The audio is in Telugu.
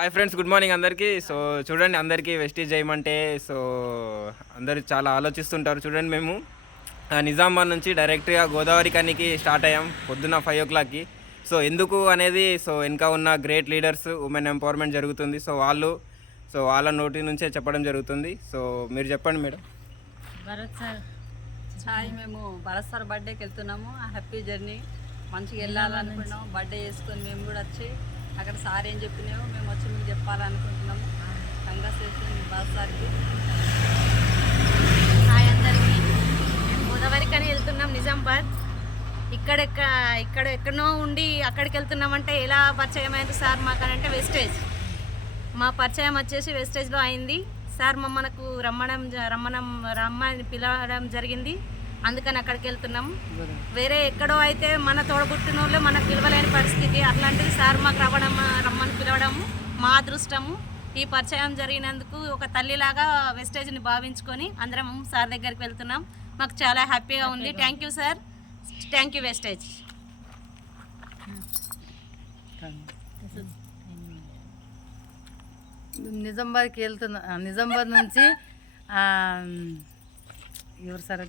హాయ్ ఫ్రెండ్స్, గుడ్ మార్నింగ్ అందరికీ. సో చూడండి, అందరికీ వెస్టీజ్ చేయమంటే సో అందరూ చాలా ఆలోచిస్తుంటారు. చూడండి, మేము నిజామాబాద్ నుంచి డైరెక్ట్గా గోదావరి కనికి స్టార్ట్ అయ్యాం పొద్దున్న 5 o'clockకి. సో ఎందుకు అనేది సో వెనక ఉన్న గ్రేట్ లీడర్స్, ఉమెన్ ఎంపవర్మెంట్ జరుగుతుంది. సో వాళ్ళ నోటి నుంచే చెప్పడం జరుగుతుంది. సో మీరు చెప్పండి మేడం. భరత్ సార్ హాయ్, మేము భరత్ సార్ బర్త్డేకి వెళ్తున్నాము. Happy journey. మంచిగా వెళ్ళాలనుకున్నాము. బర్త్డే చేసుకొని మేము కూడా వచ్చి అక్కడ సార్ ఏం చెప్పినామో మేము వచ్చి మీకు చెప్పాలనుకుంటున్నాము. కంగ్రాచులేషన్ భరత్ సార్కి. హాయ్ అందరికీ. మేము గోదావరికని వెళ్తున్నాం నిజామాబాద్. ఇక్కడ ఎక్కడనో ఉండి అక్కడికి వెళ్తున్నామంటే ఎలా పరిచయం అయింది సార్ మాకనంటే వెస్టేజ్. మా పరిచయం వచ్చేసి వెస్టేజ్లో అయింది. సార్ మనకు రమ్మని పిలవడం జరిగింది. అందుకని అక్కడికి వెళ్తున్నాం. వేరే ఎక్కడో అయితే మన తోడబుట్టిన వాళ్ళు మనకు పిలవలేని పరిస్థితి. అట్లాంటిది సార్ మాకు రమ్మని పిలవడం మా అదృష్టము. ఈ పరిచయం జరిగినందుకు ఒక తల్లిలాగా వెస్టేజ్ని భావించుకొని అందరం సార్ దగ్గరికి వెళ్తున్నాం. మాకు చాలా హ్యాపీగా ఉంది. Thank you sir. Thank you Vestige. నిజామాబాద్కి వెళ్తున్నా. నిజామాబాద్ నుంచి ఎవరు సార్